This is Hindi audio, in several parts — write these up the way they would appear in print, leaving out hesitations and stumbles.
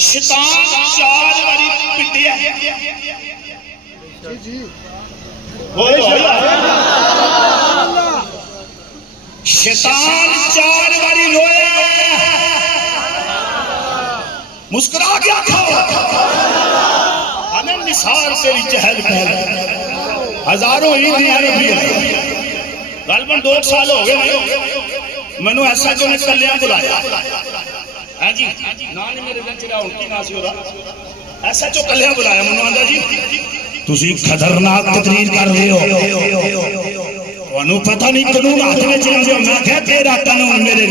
शैतान 4 बारी पिटिया शैतान 4 बारी रोया मुस्कुरा के आखा हमें निसार तेरी चहल पहल हजारों ईद गलबन 2 साल हो गए मैनू ऐसा जो ने कलिया बुलाया है जी ना नहीं मेरे दिन चिरा उनकी ना सी होदा ऐसा जो कलिया बुलाया मैनू आंदा जी तुसी खतरनाक तकरीर कर रहे हो तुहानू पता नहीं कानून हाथ में चला जो मैं कह तेरा कानून मेरे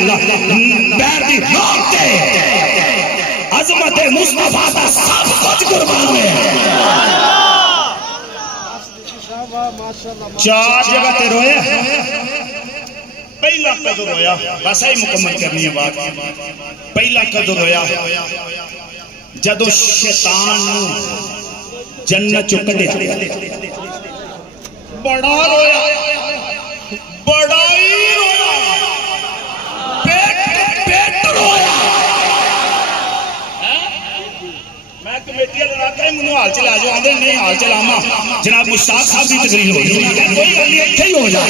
पैर दी नोक ते अजमत मुस्तफा दा सब कुछ कुर्बान है 4 जगह ते रोया पहला कदों रोया बस ही मुकम्मल करनी है बात पहला कदों रोया जदों शैतान नू जन्नत चो कढिया बड़ा रोया बड़ा ही रोया पेट रोया मैं कमेटी वाला कह मैनू हाल चला जाओ आंदे नहीं हाल चलावा जनाब मुश्ताक साहब की तकरीर हो गई कोई गल नहीं इत्थे ही हो जाए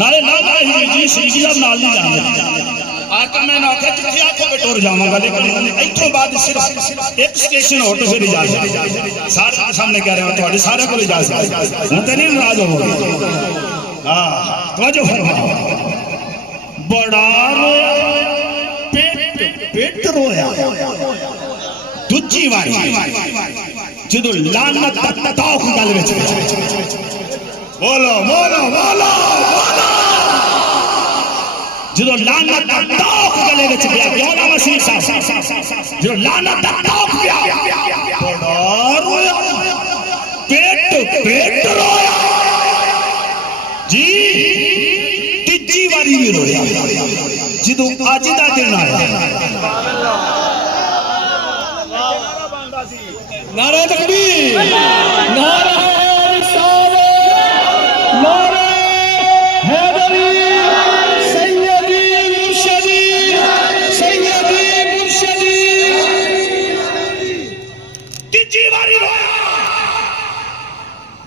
नाले ना जी श्री साहब नाल नहीं जाने आका मैं ना आखिया जिथे आखोगे टुर जावांगा लेकिन इत्थों बाद सिर्फ एक स्टेशन और तो फिर इजाजत सारे सामने कह रहे हो तुहाडे सारे को इजाजत हूं तो नहीं नाराज होवोगे हां तवज्जो फरमाओ बड़ा रोया पेट रोया दूजी वारी जदों लानत दा तौक गल विच बोलो बोलो बोलो जो लानत दा तौक गले विच पिया क्यों ना मसीह साहब जो लानत दा तौक पिया बड़ा रोया पेट रोया जी तीजी बारी भी रोया जदों अज दा दिन आया नारा तकबीर नारा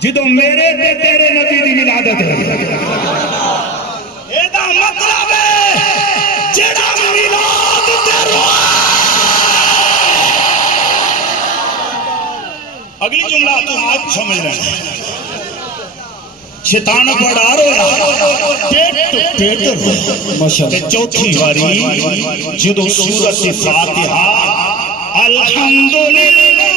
जो मेरे ते तेरे नबी की विलादत है एदा मतलब है जेड़ा मिलाद ते रोए अगली जुमला तू आज समझ रहे शैतान बड़ा रोया पेट माशाअल्लाह चौथी बारी जो सूरत फातिहा अल्हम्दुलिल्लाह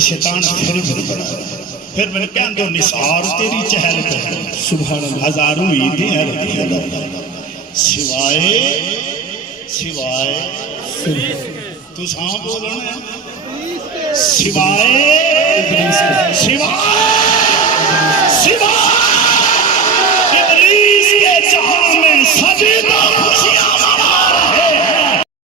शैतान फिर मैंने कह दो निसार तेरी चहल पहल सुभान अल्लाह हजारों ईदें हैं सिवाय सिवाय तू सांप बोलना सिवाय सिवाय